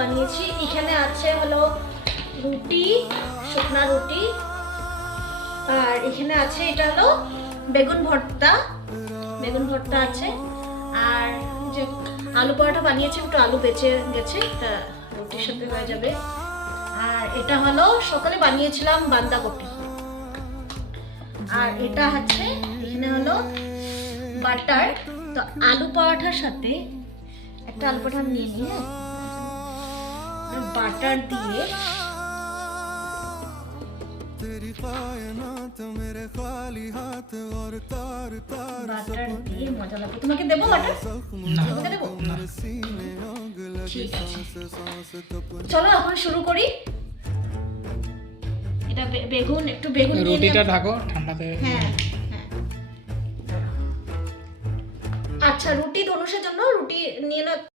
বানিয়েছি। এখানে আছে হলো রুটি, শুকনা রুটি, আর এখানে আছে এটা হলো বেগুন ভর্তা আছে। আর যে আলু পরোটা বানিয়েছি, একটু আলু বেঁচে গেছে, এটা রুটির সাথে হয়ে যাবে। আর এটা হলো সকালে বানিয়েছিলাম বাঁধাকপি। আর এটা হচ্ছে এখানে হলো বাটার। তো আলু পরোটার সাথে একটা আলু পরোটা নিয়ে নিয়ে বাটার দিয়ে মজা লাগবে। তোমাকে দেবো বাটার? তোমাকে দেবো? ঠিক আছে, চলো এখন শুরু করি। এটা বেগুন, একটু বেগুন নিয়ে রুটিটা ঢাকো ঠান্ডাতে। হ্যাঁ হ্যাঁ। আচ্ছা, রুটি ধনুষের জন্য রুটি নিয়ে না